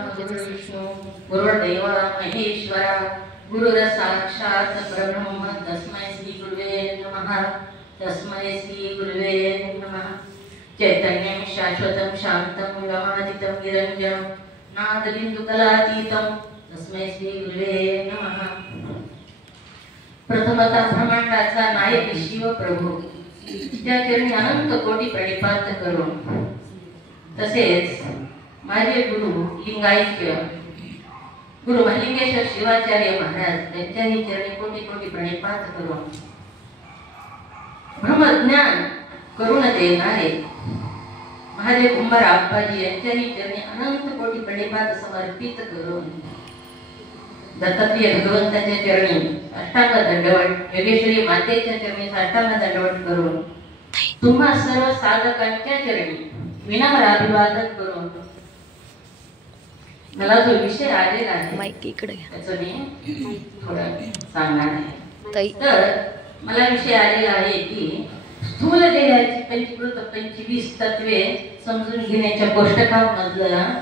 विष्णु गुरुर्देव महेश्वरा गुरुरसाक्षात् परब्रह्म तस्मै श्री गुरुवे नमः। तस्मै श्री गुरुवे नमः। चैतन्यं शाश्वतं शान्तं व्योमातीतं निरञ्जनं नादबिन्दुकलातीतं तस्मै श्री गुरुवे नमः। प्रथमतः ब्रह्मांडाचा नायक शिव प्रभू त्या चरणी अनंत कोटी प्रणिपात करून, तसेच माझे गुरु लिंगायत गुरु महालिंगेश्वर शिवाचार्य महाराज त्यांच्याही चरणी कोटी कोटी प्रणिपात करून, ब्रह्मज्ञान करून देणारे महादेव कुंभार आप्पाजी यांच्याही चरणी अनंत कोटी प्रणिपात समर्पित करून, दत्तात्रेय भगवंताच्या चरणी अष्टांग दंडवत, योगेश्वरी मातेच्या चरणी साष्टांग दंडवत करून, तुम्हा सर्व साधकांच्या चरणी विनम्र अभिवादन करून, मला जो विषय आलेला आहे त्याचं मी थोडं सांगणार आहे। तर मला विषय आलेला आहे की स्थूल देहाची पंचभूत 25 तत्वे समजून घेण्याच्या कोष्टकामधलं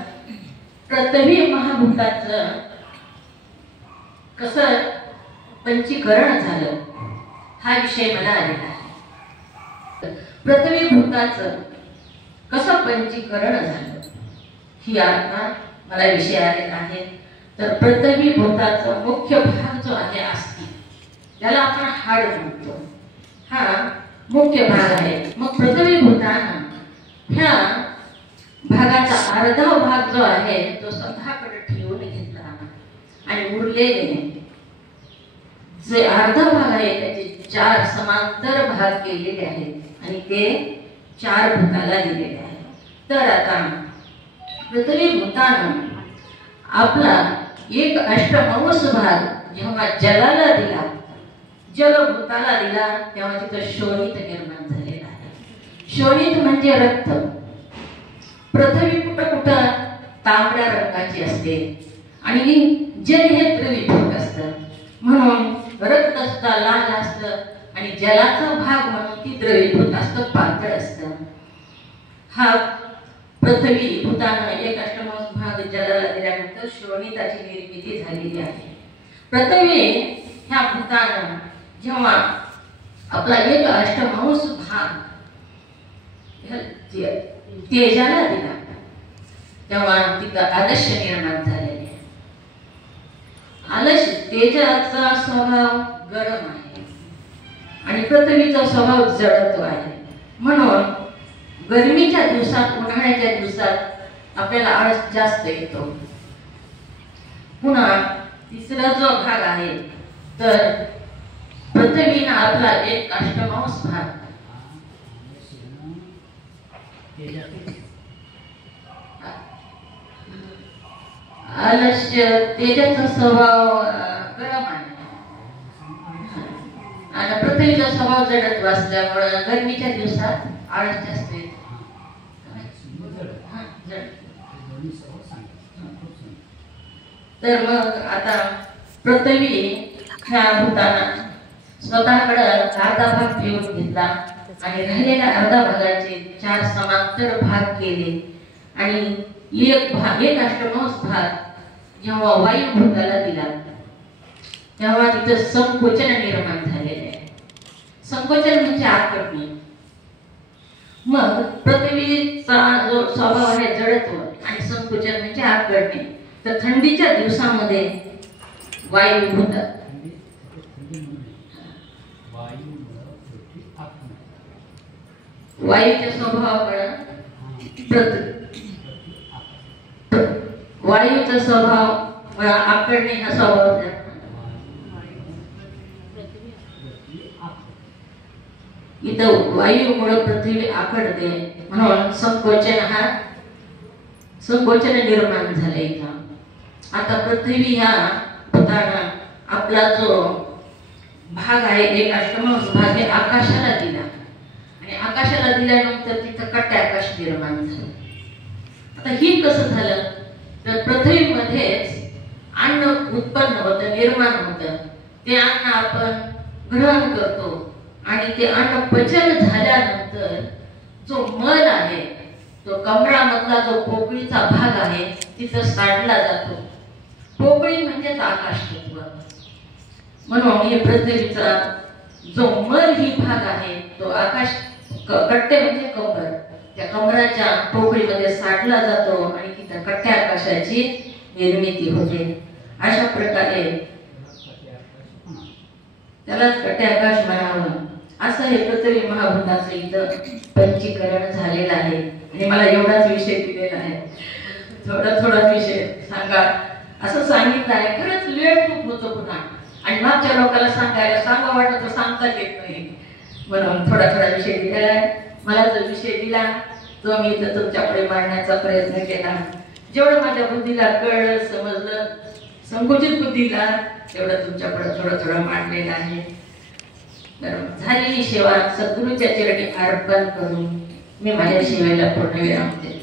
पृथ्वी महाभूताचं कसं पंचीकरण झालं हा विषय मला आलेला आहे। पृथ्वी भूताचं कसं पंचीकरण झालं ही आता मला विषय आलेला आहे। तर पृथ्वी भूताचा मुख्य भाग जो आहे अस्थि, ज्याला आपण हाड म्हणतो, हा मुख्य भाग आहे। मग पृथ्वी भूतानं ह्या भागाचा अर्धा भाग जो आहे तो स्वतःकडे ठेवून घेतला आणि उरलेले जे अर्धा भाग आहे त्याचे 4 समांतर भाग केलेले आहेत आणि ते 4 भूताला दिलेले आहेत। तर आता पृथ्वी भूतानं आपला 1/8 भाग जेव्हा जलाला दिला, जलभूताला दिला, तेव्हा तिथं शोणित निर्माण झालेला आहे। शोणित म्हणजे रक्त। पृथ्वी कुठं कुठं तांबड्या रंगाची असते आणि जल हे द्रवीभूत असतं, म्हणून रक्त असतं, लाल असतं, आणि जलाचा भाग म्हणून ती द्रवीभूत असतं, पातळ असतं। हा पृथ्वी भूतानं 1/8 भाग जलाला दिल्यानंतर शोणिताची निर्मिती झालेली आहे। पृथ्वी ह्या भूतानं जेव्हा आपला 1/8 भाग तेजाला दिला तेव्हा तिथं आलस्य निर्माण झालेले आहे। आलस्य तेजाचा स्वभाव गरम आहे आणि पृथ्वीचा स्वभाव जडत्व आहे, म्हणून गरमीच्या दिवसात, उन्हाळ्याच्या दिवसात आपल्याला आळस जास्त येतो। पुन्हा तिसरा जो भाग आहे तर पृथ्वीनं आपला 1/8 भाग आलस्य तेजाचा स्वभाव गरम आहे आणि पृथ्वीचा स्वभाव जडत्व असल्यामुळे गरमीच्या दिवसात आळस जास्त येतो। तर मग आता पृथ्वी ह्या भूतानं स्वतःकडे अर्धा भाग ठेवून घेतला आणि राहिलेल्या अर्धा भागाचे 4 समांतर भाग केले आणि 1/8 भाग जेव्हा वायुभूताला दिला तेव्हा तिथं संकोचन निर्माण झालेले आहे। संकोचन म्हणजे आकटणे। मग पृथ्वीचा जो स्वभाव आहे जडत्व आणि संकोचन म्हणजे आकटणे। तर थंडीच्या दिवसामध्ये वायुभूत वायूच्या स्वभावामुळे वायूचा स्वभाव आकडणे हा स्वभाव इथं वायूमुळे पृथ्वी आकडते, म्हणून संकोचन निर्माण झाले इथं। आता पृथ्वी ह्या भूतानं आपला जो भाग आहे 1/8 भाग हे आकाशाला दिला आणि आकाशाला दिल्यानंतर तिथं कट्टे आकाश निर्माण झाले। आता ही कसं झालं तर पृथ्वीमध्येच अन्न उत्पन्न होतं, निर्माण होतं। ते अन्न आपण ग्रहण करतो आणि ते अन्न पचन झाल्यानंतर जो मल आहे तो कमळामधला जो पोकळीचा भाग आहे तिथं साडला जातो. पोकळी म्हणजेच आकाश तत्व. म्हणून हे पृथ्वीचा जो मल ही भाग आहे तो आकाश कट्टे म्हणजे कंबर, त्या कमराच्या पोकळीमध्ये साडला जातो आणि तिथं कट्ट्या आकाशाची निर्मिती होते. अशा प्रकारे त्यालाच कट्टे आकाश म्हणावं असं हे पृथ्वी महाभूताचं इथं पंचीकरण झालेलं आहे. आणि मला एवढाच विषय दिलेला आहे, थोडा विषय सांगा असं सांगितलं आहे. खरंच वेळ खूप होतो पुन्हा, आणि मागच्या लोकांना सांगा वाटत तर सांगता येत नाही, म्हणून थोडा विषय दिलेला आहे. मला जो विषय दिला तो मी इथं तुमच्यापुढे मांडण्याचा प्रयत्न केला. जेवढं माझ्या बुद्धीला कळलं, समजलं, संकुचित बुद्धीला तेवढं तुमच्यापुढे थोडं मांडलेलं आहे. झालेली सेवा सद्गुरूच्या चरणी अर्पण करून मी माझ्या सेवेला पूर्ण विराम देते.